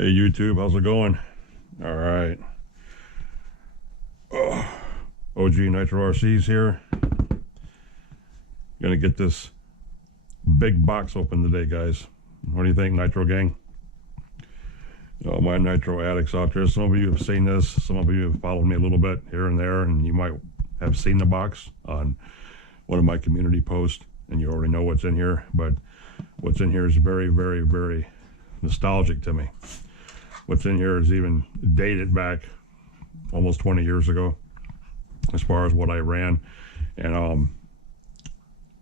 Hey YouTube, how's it going? All right. OG Nitro RC's here. Gonna get this big box open today, guys. What do you think, Nitro gang? All my Nitro addicts out there, some of you have seen this, some of you have followed me a little bit here and there, and you might have seen the box on one of my community posts, and you already know what's in here, but what's in here is very, very, very nostalgic to me. What's in here is even dated back almost 20 years ago as far as what I ran, and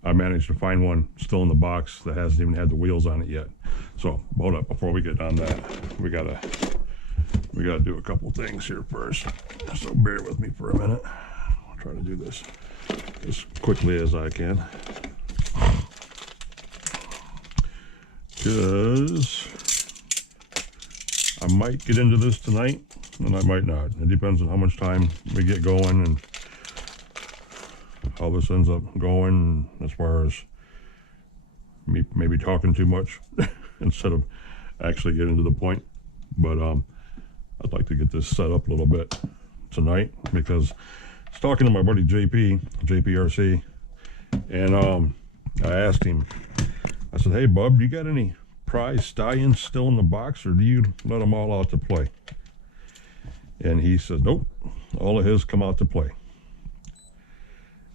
I managed to find one still in the box that hasn't even had the wheels on it yet. So hold up, before we get on that, we gotta do a couple things here first, so bear with me for a minute. I'll try to do this as quickly as I can, because I might get into this tonight and I might not. It depends on how much time we get going and how this ends up going, as far as me maybe talking too much instead of actually getting to the point. But I'd like to get this set up a little bit tonight, because I was talking to my buddy JPRC, and I asked him, I said, hey bub, do you got any prize stallions still in the box, or do you let them all out to play? And he said, nope, all of his come out to play.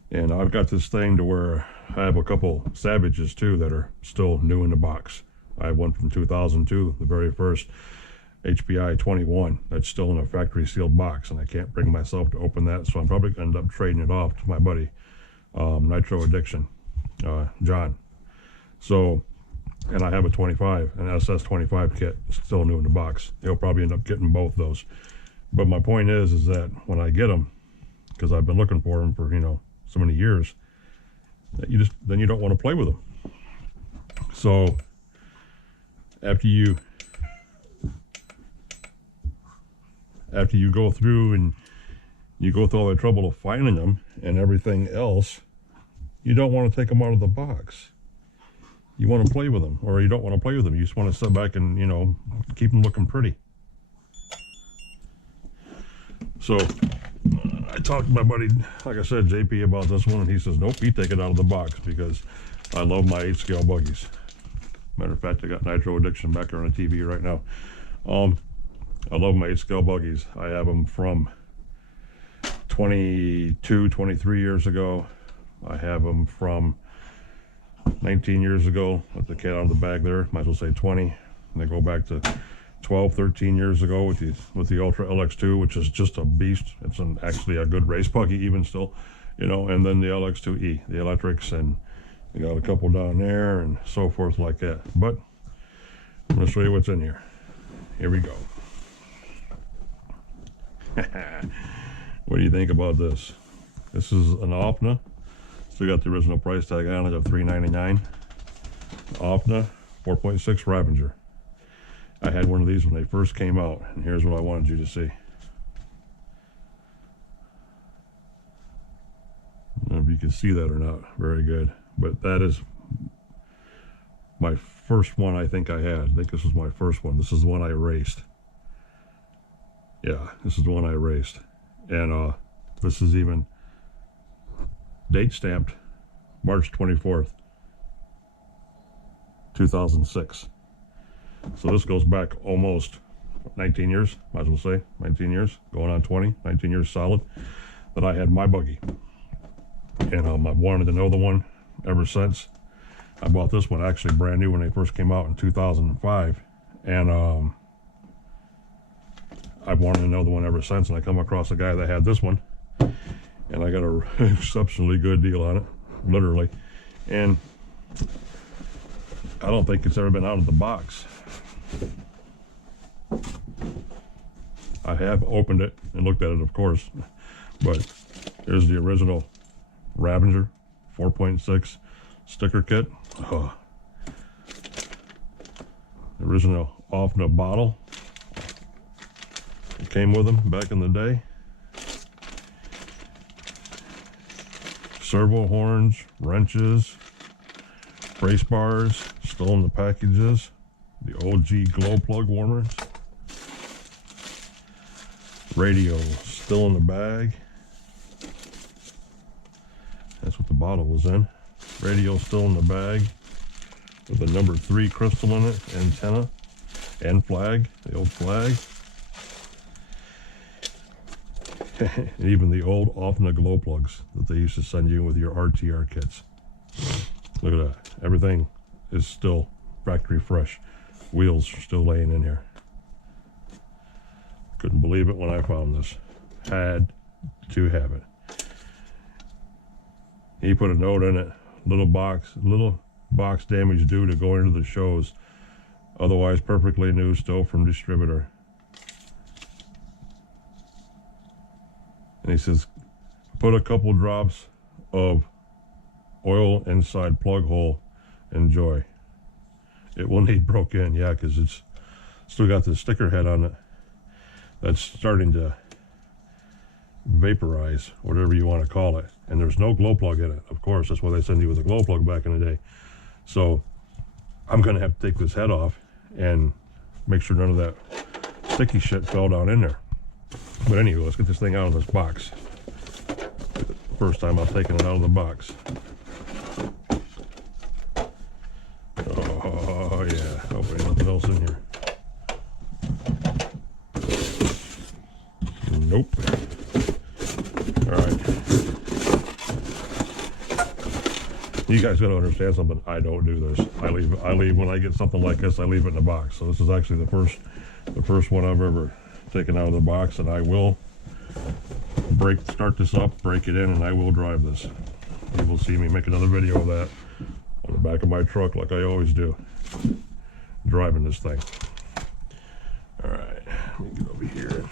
And I've got this thing to where I have a couple Savages too that are still new in the box. I have one from 2002, the very first HPI 21, that's still in a factory sealed box, and I can't bring myself to open that, so I'm probably going to end up trading it off to my buddy Nitro Addiction, John. So, and I have a 25, an SS25 kit still new in the box. He'll probably end up getting both those. But my point is that when I get them, because I've been looking for them for, you know, so many years, that then you don't want to play with them. So after you go through and you go through all the trouble of finding them and everything else, you don't want to take them out of the box. You want to play with them, or you don't want to play with them. You just want to sit back and, you know, keep them looking pretty. So I talked to my buddy, like I said, JP, about this one, and he says, nope, you take it out of the box, because I love my 8-scale buggies. Matter of fact, I got Nitro Addiction back here on the TV right now. I love my 8-scale buggies. I have them from 22, 23 years ago. I have them from 19 years ago. Let the cat out of the bag there. Might as well say 20. And they go back to 12, 13 years ago with the Ultra LX2, which is just a beast. It's actually a good race buggy even still, you know. And then the LX2E, the electrics, and you got a couple down there and so forth like that. But I'm going to show you what's in here. Here we go. What do you think about this? This is an OFNA. Still got the original price tag on it of $3.99. OFNA 4.6 Ravager. I had one of these when they first came out, and here's what I wanted you to see. I don't know if you can see that or not. Very good. But that is my first one I think I had. I think this was my first one. This is the one I raced. Yeah, this is the one I raced. And this is even date stamped March 24th, 2006. So this goes back almost 19 years, might as well say 19 years, going on 20, 19 years solid that I had my buggy. And I've wanted to know the one ever since. I bought this one actually brand new when they first came out in 2005, and I've wanted to know the one ever since, and I come across a guy that had this one, and I got an exceptionally good deal on it, literally. And I don't think it's ever been out of the box. I have opened it and looked at it, of course, but here's the original Ravager 4.6 sticker kit. Oh. The original OFNA bottle. It came with them back in the day. Servo horns, wrenches, brace bars, still in the packages. The OG glow plug warmers. Radio still in the bag. That's what the bottle was in. Radio still in the bag with a number 3 crystal in it, antenna, and flag, the old flag. And even the old off-the glow plugs that they used to send you with your RTR kits. Look at that. Everything is still factory fresh. Wheels are still laying in here. Couldn't believe it when I found this. Had to have it. He put a note in it. Little box damage due to going to the shows. Otherwise perfectly new, still from distributor. And he says, put a couple drops of oil inside plug hole. Enjoy. It will need broke in, yeah, because it's still got the sticker head on it. That's starting to vaporize, whatever you want to call it. And there's no glow plug in it, of course. That's why they send you with a glow plug back in the day. So I'm going to have to take this head off and make sure none of that sticky shit fell down in there. But anyway, let's get this thing out of this box. First time I've taken it out of the box. Oh yeah, hopefully nothing else in here. Nope. Alright. You guys gotta understand something. I don't do this. I leave when I get something like this, I leave it in the box. So this is actually the first one I've ever taken out of the box, and I will start this up, break it in, and I will drive this. You will see me make another video of that on the back of my truck like I always do. Driving this thing. Alright, let me get over here.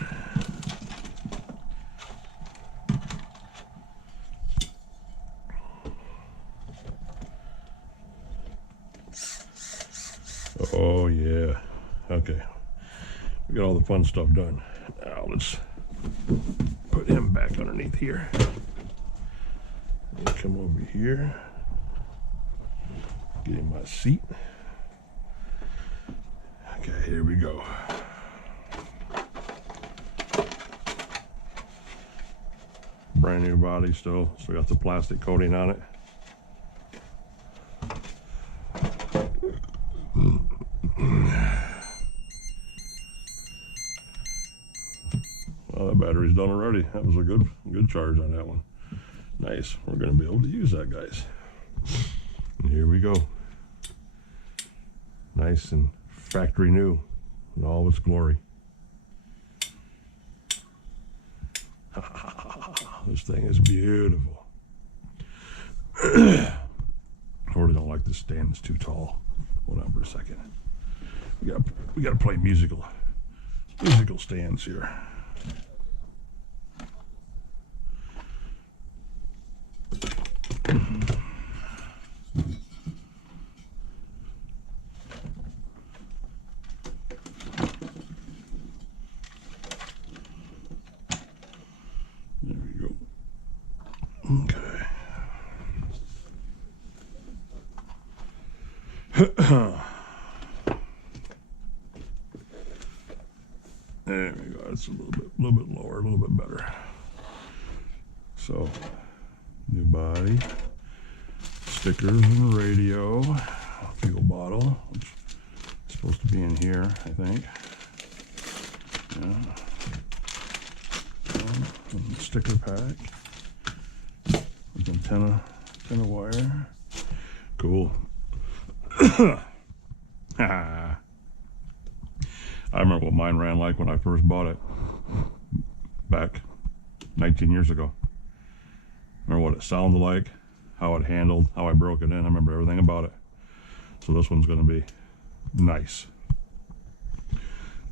Oh yeah. Okay. We got all the fun stuff done. Now let's put him back underneath here. And come over here. Get him my seat. Okay, here we go. Brand new body still got the plastic coating on it. Well, that battery's done already. That was a good charge on that one. Nice. We're going to be able to use that, guys. And here we go. Nice and factory new in all its glory. This thing is beautiful. I really don't like this stand. It's too tall. Hold on for a second. We got to play musical stands here. There we go. Okay. There we go. It's a little bit lower, a little bit better. So, new body, stickers and radio, fuel bottle, which is supposed to be in here, I think. Yeah. And sticker pack with antenna wire. Cool. I remember what mine ran like when I first bought it back 19 years ago. Remember what it sounded like, how it handled, how I broke it in. I remember everything about it. So this one's going to be nice.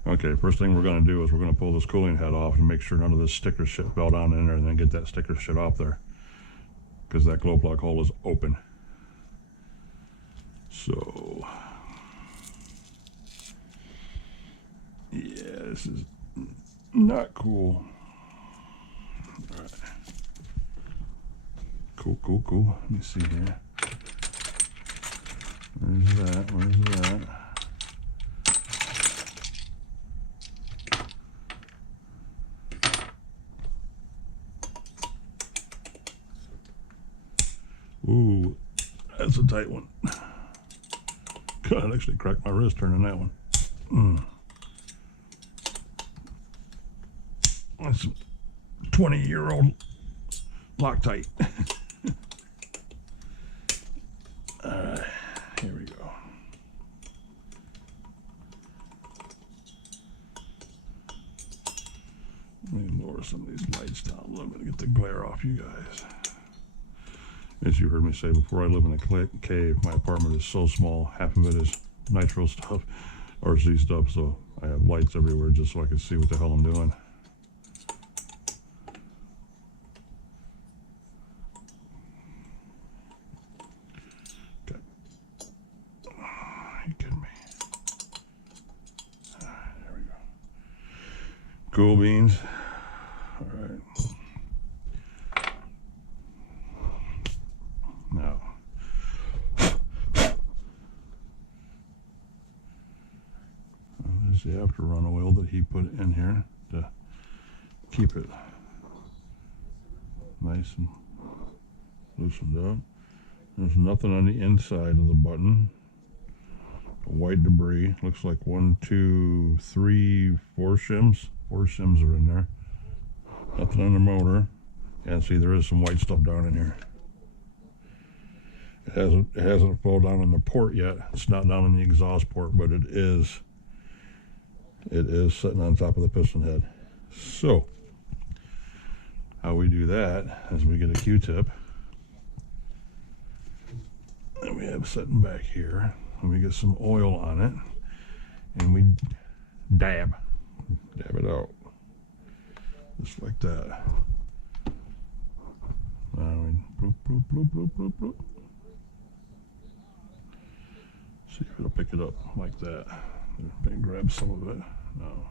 Okay, first thing we're going to do is we're going to pull this cooling head off and make sure none of this sticker shit fell down in there, and then get that sticker shit off there, because that glow plug hole is open. So yeah, this is not cool. All right. Cool. Let me see here. Where's that? That's a tight one. God, I actually cracked my wrist turning that one. That's a 20-year-old Loctite. Alright, here we go. Let me lower some of these lights down a little bit to get the glare off you guys. As you heard me say before, I live in a cave. My apartment is so small, half of it is nitro stuff, RC stuff, so I have lights everywhere just so I can see what the hell I'm doing. Okay. Are you kidding me? There we go. Cool beans. All right. Now, there's the after run oil that he put in here to keep it nice and loosened up. There's nothing on the inside of the button. White debris. Looks like 1, 2, 3, 4 shims. 4 shims are in there. Nothing on the motor. And see, there is some white stuff down in here. It hasn't fallen down in the port yet. It's not down in the exhaust port, but it is sitting on top of the piston head. So how we do that is we get a Q-tip and we have sitting back here, and we get some oil on it, and we dab it out just like that. Bloop, bloop, bloop, bloop, bloop, bloop. See if it'll pick it up like that. Maybe grab some of it. No.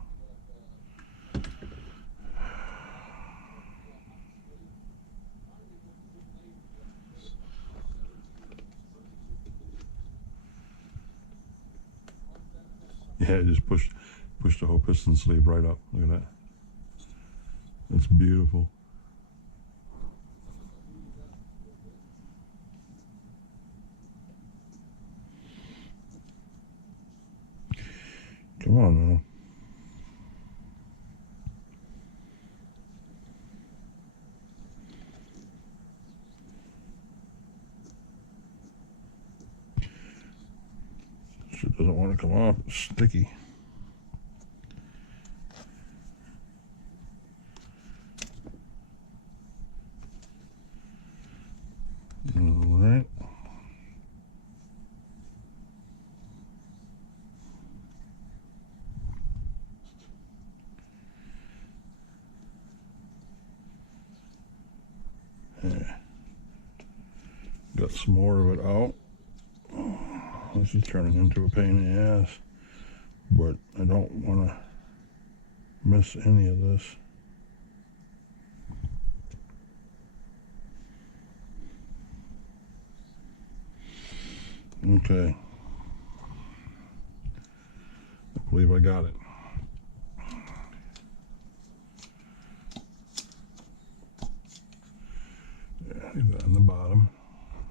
Yeah, just push the whole piston sleeve right up. Look at that. It's beautiful. Come on now. Shit doesn't want to come off. It's sticky. All right. Yeah. Got some more of it out. This is turning into a pain in the ass, but I don't want to miss any of this. Okay. I believe I got it. Yeah, leave that on the bottom.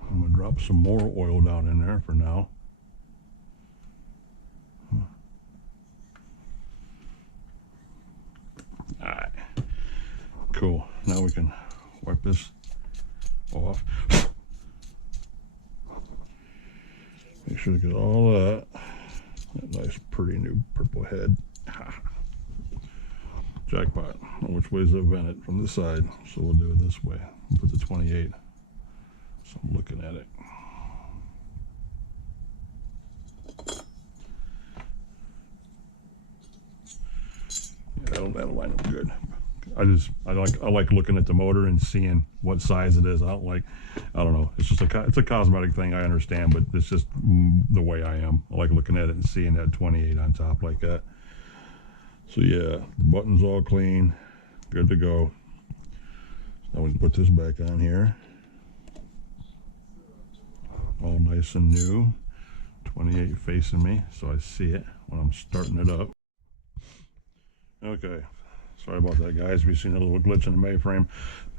I'm going to drop some more oil down in there for now. Alright. Cool. Now we can wipe this off. Make sure to get all that nice, pretty new purple head. Jackpot. Which way is it vented? From the side. So we'll do it this way. We'll put the 28. So I'm looking at it. Yeah, that'll line up good. I like looking at the motor and seeing what size it is. I don't know. It's just it's a cosmetic thing. I understand, but it's just the way I am. I like looking at it and seeing that 28 on top like that. So yeah, the button's all clean, good to go. Now we can put this back on here. All nice and new. 28 facing me, so I see it when I'm starting it up. Okay, Sorry about that, guys. We've seen a little glitch in the mainframe.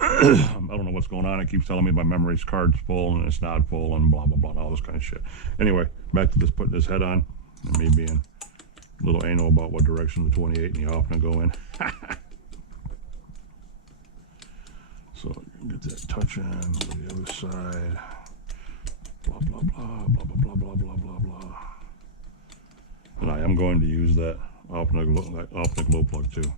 I don't know what's going on. It keeps telling me my memory card's full and it's not full and blah, blah, blah, and all this kind of shit. Anyway, back to this putting this head on and me being a little anal about what direction the 28 and the off gonna go in. So get that touch in, go to the other side. Blah, blah, blah, blah, blah, blah, blah, blah, blah. And I am going to use that optic glow plug too.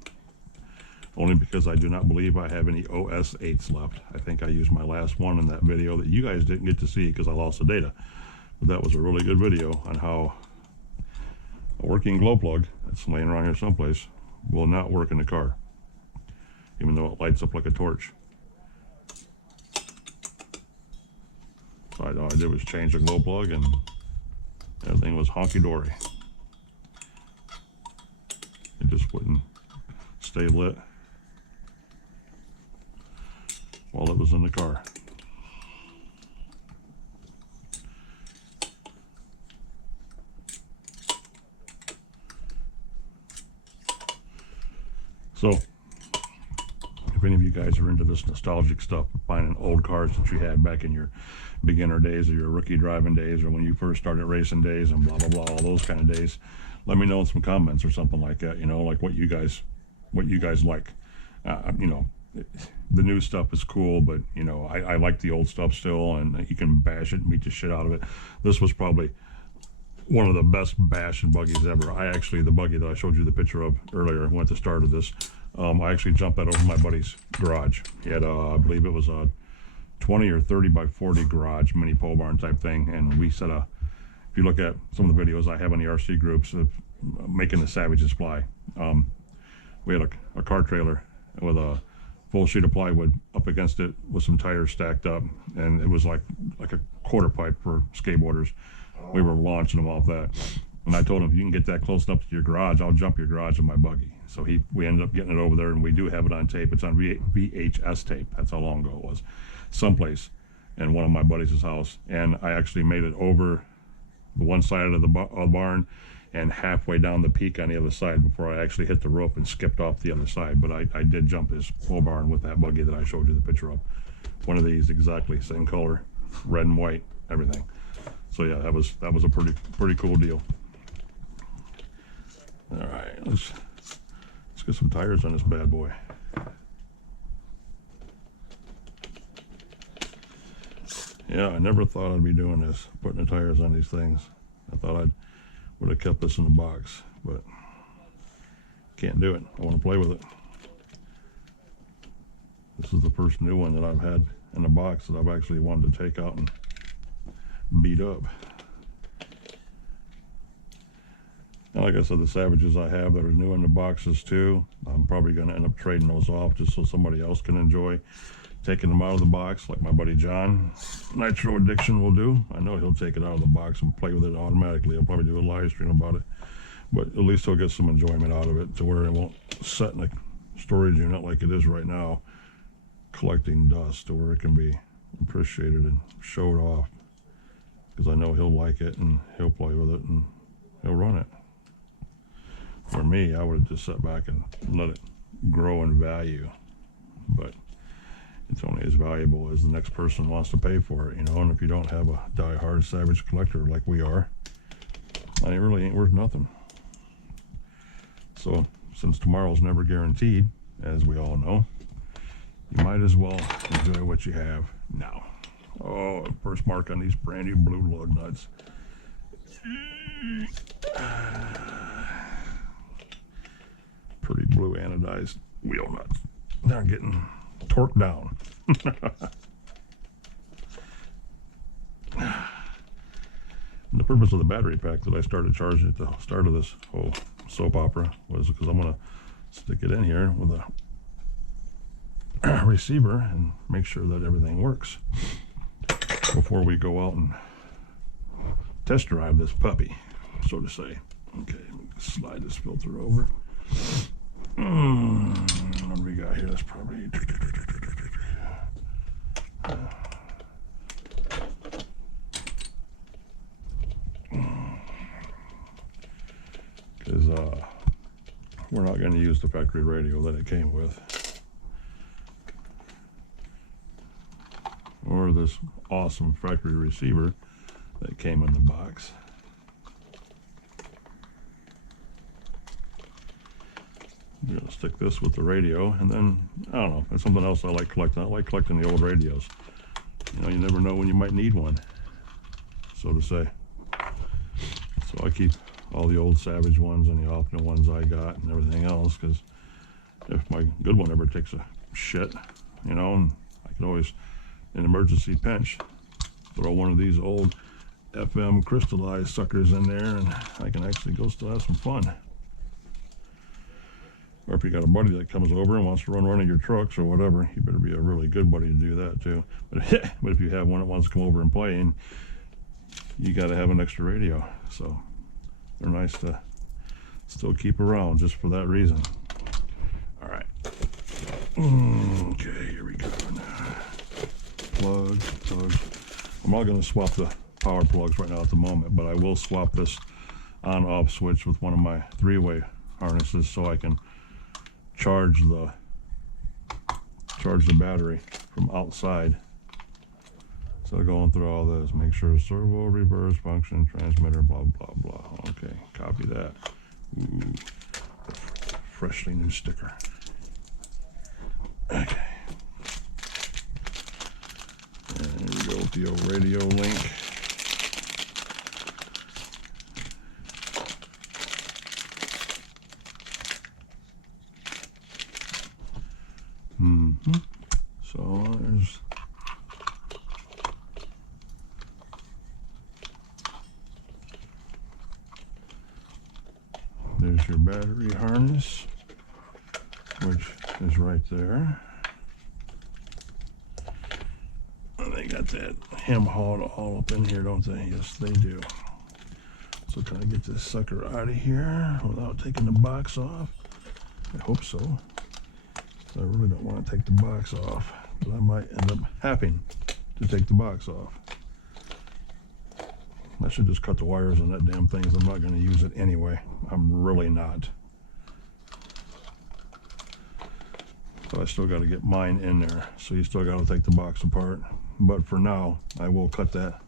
Only because I do not believe I have any OS 8s left. I think I used my last one in that video that you guys didn't get to see because I lost the data. But that was a really good video on how a working glow plug that's laying around here someplace will not work in the car, even though it lights up like a torch. So all I did was change the glow plug and everything was honky-dory. It just wouldn't stay lit while it was in the car. So, if any of you guys are into this nostalgic stuff, finding old cars that you had back in your beginner days or your rookie driving days or when you first started racing days and blah, blah, blah, all those kind of days, let me know in some comments or something like that, you know, like what you guys like. You know, the new stuff is cool, but, you know, I like the old stuff still, and you can bash it and beat the shit out of it. This was probably one of the best bashing buggies ever. The buggy that I showed you the picture of earlier, went to start of this. I actually jumped that over my buddy's garage. He had, I believe it was a 20 or 30 by 40 garage, mini pole barn type thing, and we set a, if you look at some of the videos I have on the RC groups of making the Savages fly, we had a car trailer with a full sheet of plywood up against it with some tires stacked up, and it was like a quarter pipe for skateboarders. We were launching them off that, and I told him, if you can get that close enough to your garage, I'll jump your garage in my buggy. So we ended up getting it over there, and we do have it on tape. It's on VHS tape. That's how long ago it was, someplace in one of my buddies' house. And I actually made it over the one side of the barn and halfway down the peak on the other side before I actually hit the roof and skipped off the other side. But I did jump his pole barn with that buggy that I showed you the picture of. One of these, exactly same color, red and white, everything. So yeah, that was a pretty cool deal. All right, let's get some tires on this bad boy. Yeah, I never thought I'd be doing this, putting the tires on these things. I thought I would have kept this in the box, but can't do it. I want to play with it. This is the first new one that I've had in the box that I've actually wanted to take out and beat up. And like I said, the Savages I have that are new in the boxes too, I'm probably going to end up trading those off just so somebody else can enjoy taking them out of the box, like my buddy John, Nitro Addiction, will do. I know he'll take it out of the box and play with it automatically. He'll probably do a live stream about it, but at least he'll get some enjoyment out of it to where it won't sit in a storage unit like it is right now, collecting dust, to where it can be appreciated and showed off, because I know he'll like it and he'll play with it and he'll run it. For me, I would have just sat back and let it grow in value, but it's only as valuable as the next person wants to pay for it, you know. And if you don't have a die-hard Savage collector like we are, it really ain't worth nothing. So since tomorrow's never guaranteed, as we all know, you might as well enjoy what you have now. Oh, first mark on these brand new blue lug nuts. Pretty blue anodized wheel nuts. They're getting torqued down. The purpose of the battery pack that I started charging at the start of this whole soap opera was because I'm going to stick it in here with a receiver and make sure that everything works before we go out and test drive this puppy, so to say. Okay, let me slide this filter over. What do we got here? That's probably because we're not going to use the factory radio that it came with, or this awesome factory receiver that came in the box. I'm going to stick this with the radio, and then, I don't know, that's something else I like collecting. I like collecting the old radios. You know, you never know when you might need one, so to say. So I keep all the old Savage ones and the alternate ones I got and everything else, because if my good one ever takes a shit, you know, and I can always, in emergency pinch, throw one of these old FM crystallized suckers in there, and I can actually go still have some fun. Or if you got a buddy that comes over and wants to run one of your trucks or whatever, you better be a really good buddy to do that too. But if you have one that wants to come over and play, and you got to have an extra radio, so they're nice to still keep around just for that reason. All right. Okay, here we go. Plugs. I'm not going to swap the power plugs right now at the moment, but I will swap this on-off switch with one of my three-way harnesses so I can charge the battery from outside. So going through all this, make sure servo, reverse, function, transmitter, blah, blah, blah. Okay, copy that. Ooh, freshly new sticker. Okay. And here we go with the old radio link. So there's your battery harness, which is right there. And they got that hem hauled all up in here, don't they? Yes, they do. So can I get this sucker out of here without taking the box off? I hope so. I really don't want to take the box off, but I might end up having to take the box off. I should just cut the wires on that damn thing, because I'm not going to use it anyway. I'm really not. So I still got to get mine in there, so you still got to take the box apart. But for now, I will cut that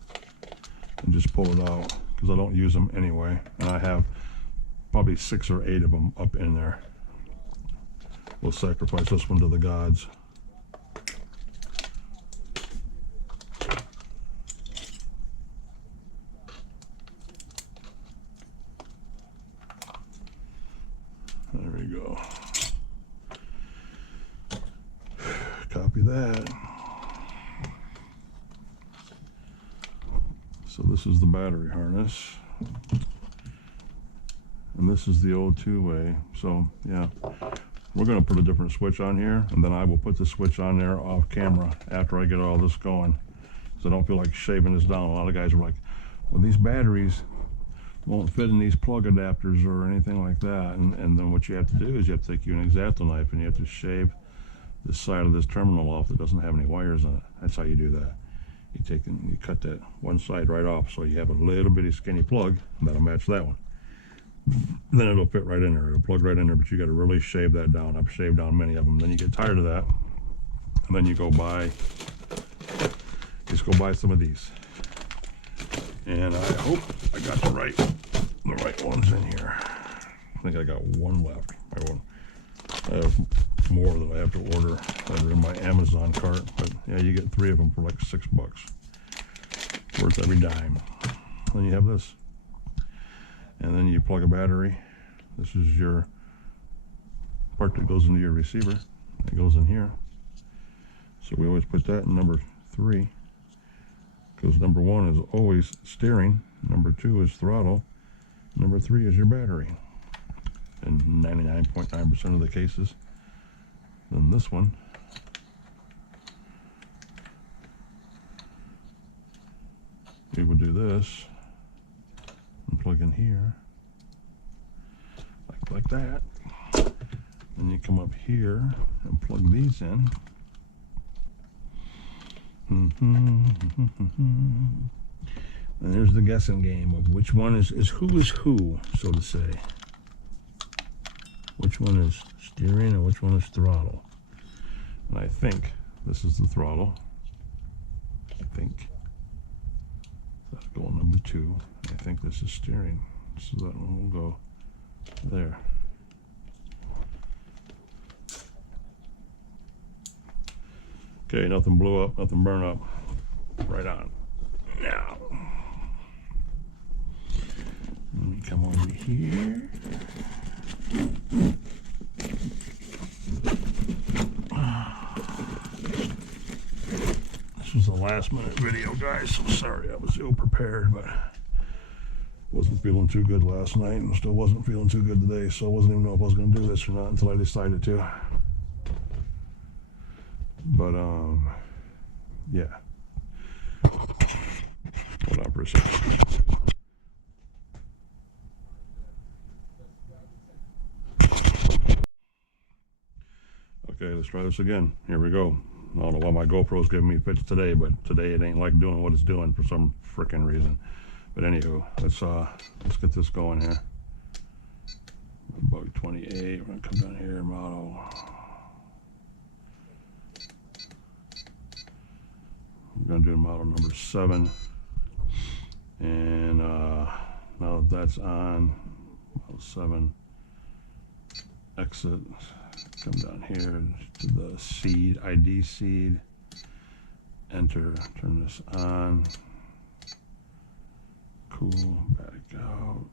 and just pull it out, because I don't use them anyway, and I have probably 6 or 8 of them up in there. We'll sacrifice this one to the gods. There we go. Copy that. So this is the battery harness. And this is the old two-way. So, yeah. We're going to put a different switch on here, and then I will put the switch on there off camera after I get all this going, so I don't feel like shaving this down. A lot of guys are like, well, these batteries won't fit in these plug adapters or anything like that, and then what you have to do is you have to take you an X-Acto knife and you have to shave the side of this terminal off that doesn't have any wires on it. That's how you do that. You cut that one side right off, so you have a little bitty skinny plug, and that'll match that one. Then it'll fit right in there. It'll plug right in there, but you got to really shave that down. I've shaved down many of them. Then you get tired of that, and then you go buy, just go buy some of these. And I hope I got the right ones in here. I think I got one left. I have more that I have to order that are in my Amazon cart, but yeah, you get 3 of them for like $6. Worth every dime. Then you have this. And then you plug a battery. This is your part that goes into your receiver. It goes in here. So we always put that in number 3, because number 1 is always steering, number 2 is throttle, number 3 is your battery. In 99.9% of the cases. Then this one we would do this and plug in here like that. Then you come up here and plug these in. And there's the guessing game of which one is who, so to say. which one is steering and which one is throttle. And I think this is the throttle. I think that's goal number 2. I think this is steering. So that one will go there. Okay, nothing blew up, nothing burned up. Right on. Now, let me come over here. This was a last minute video, guys, so sorry I was ill prepared, but wasn't feeling too good last night and still wasn't feeling too good today, so I wasn't even know if I was going to do this or not until I decided to. But, yeah. Hold on for a second. Okay, let's try this again. Here we go. I don't know why my GoPro's giving me fits today, but today it ain't like doing what it's doing for some frickin' reason. But anywho, let's get this going here. Bug 28. We're gonna come down here, model. We're gonna do model number 7. And now that that's on, model 7, exit. Come down here to the seed, ID seed, enter, turn this on, cool, back out.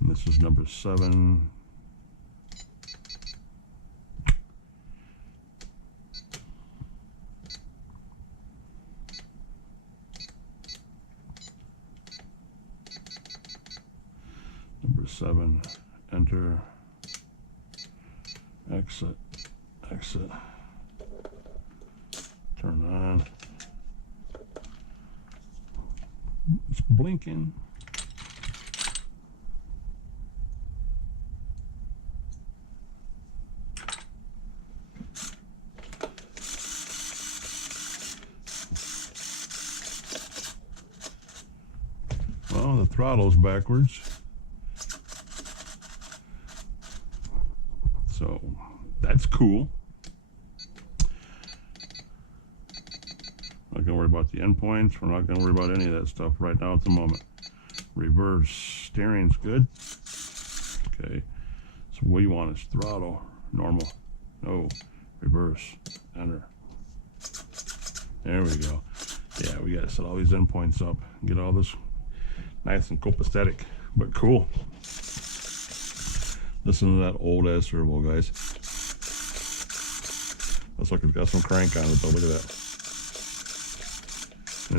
And this is number 7. Number 7. Enter, exit, exit, turn on. It's blinking. Well, the throttle's backwards. So that's cool. Not gonna worry about the endpoints. We're not gonna worry about any of that stuff right now at the moment. Reverse steering's good. Okay. So what you want is throttle, normal, no, reverse, enter. There we go. Yeah, we gotta set all these endpoints up, get all this nice and copacetic, but cool. Listen to that old ass servo, guys. Looks like it's got some crank on it though. Look at that. And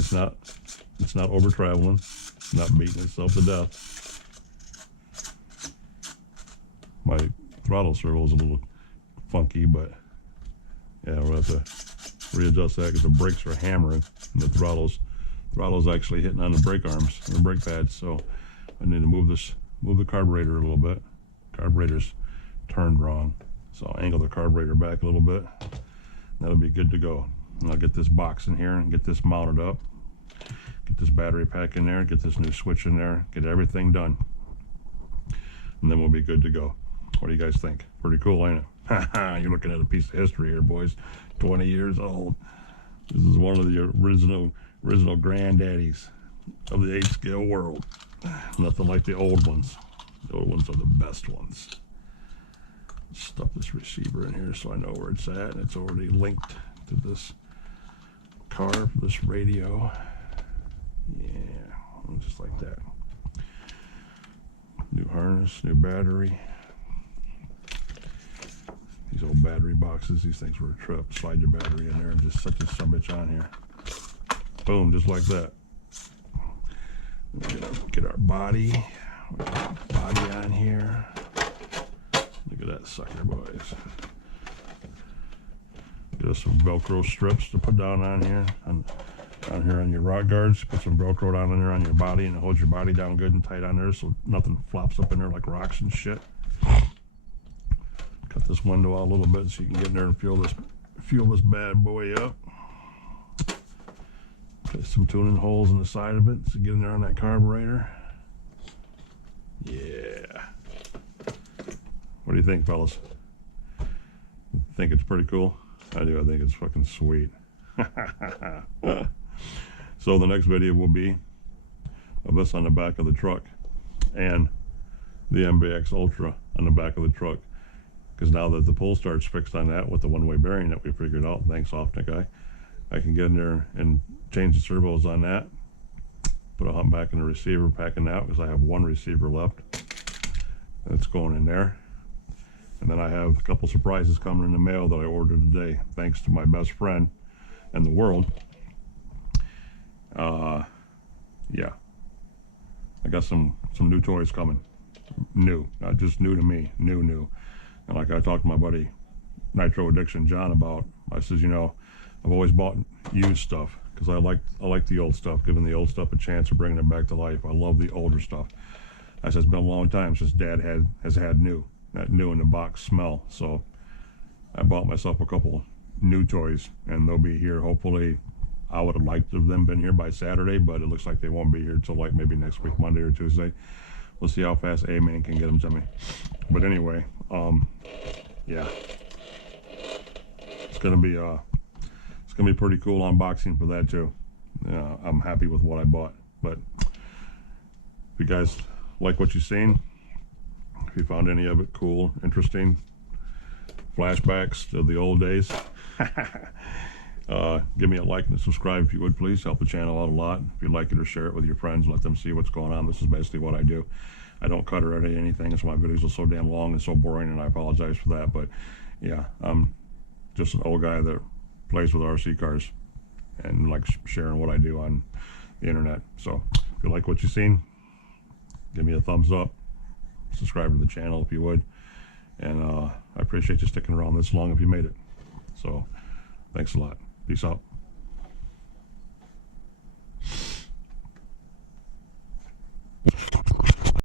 it's not over traveling. It's not beating itself to death. My throttle servo is a little funky, but yeah, we'll have to readjust that because the brakes are hammering and the throttle's actually hitting on the brake arms and the brake pads. So I need to move the carburetor a little bit. Carburetor's turned wrong, so I'll angle the carburetor back a little bit. That'll be good to go. And I'll get this box in here and get this mounted up, get this battery pack in there, get this new switch in there, get everything done, and then we'll be good to go. What do you guys think? Pretty cool, ain't it? You're looking at a piece of history here, boys. 20 years old. This is one of the original granddaddies of the 8-scale world. Nothing like the old ones. The old ones are the best ones. Stuff this receiver in here so I know where it's at, and it's already linked to this car for this radio. Yeah, just like that. New harness, new battery. These old battery boxes, these things were a trip. Slide your battery in there and just set this sumbitch on here. Boom, just like that. Get our body. Body on here. Look at that sucker, boys. Get us some Velcro strips to put down on here. Down here on your rod guards. Put some Velcro down in there on your body and it holds your body down good and tight on there so nothing flops up in there like rocks and shit. Cut this window out a little bit so you can get in there and fuel this bad boy up. Put some tuning holes in the side of it to get in there on that carburetor. Yeah. What do you think, fellas? Think it's pretty cool? I do. I think it's fucking sweet. So the next video will be of this on the back of the truck and the MBX Ultra on the back of the truck, because now that the pull start's fixed on that with the one-way bearing that we figured out, thanks Often Guy, I can get in there and change the servos on that, put a hump back in the receiver, packing out, because I have one receiver left that's going in there. And then I have a couple surprises coming in the mail that I ordered today, thanks to my best friend in the world. Yeah, I got some new toys coming. New, not just new to me, new. And like I talked to my buddy Nitro Addiction John about, I says, you know, I've always bought used stuff because I like the old stuff, giving the old stuff a chance of bringing it back to life. I love the older stuff. I said it's been a long time since Dad has had new, that new in the box smell. So I bought myself a couple new toys, and they'll be here hopefully. I would have liked to have them been here by Saturday, but it looks like they won't be here till like maybe next week, Monday or Tuesday. We'll see how fast A-Man can get them to me. But anyway, yeah, it's gonna be pretty cool unboxing for that too. I'm happy with what I bought. But if you guys like what you've seen, if you found any of it cool, interesting, flashbacks to the old days, give me a like and a subscribe if you would, please. Help the channel out a lot. If you like it, or share it with your friends, let them see what's going on. This is basically what I do. I don't cut or edit anything, so my videos are so damn long and so boring, and I apologize for that. But yeah, I'm just an old guy that plays with RC cars and likes sharing what I do on the internet. So if you like what you've seen, give me a thumbs up, subscribe to the channel if you would, and I appreciate you sticking around this long if you made it. So thanks a lot. Peace out.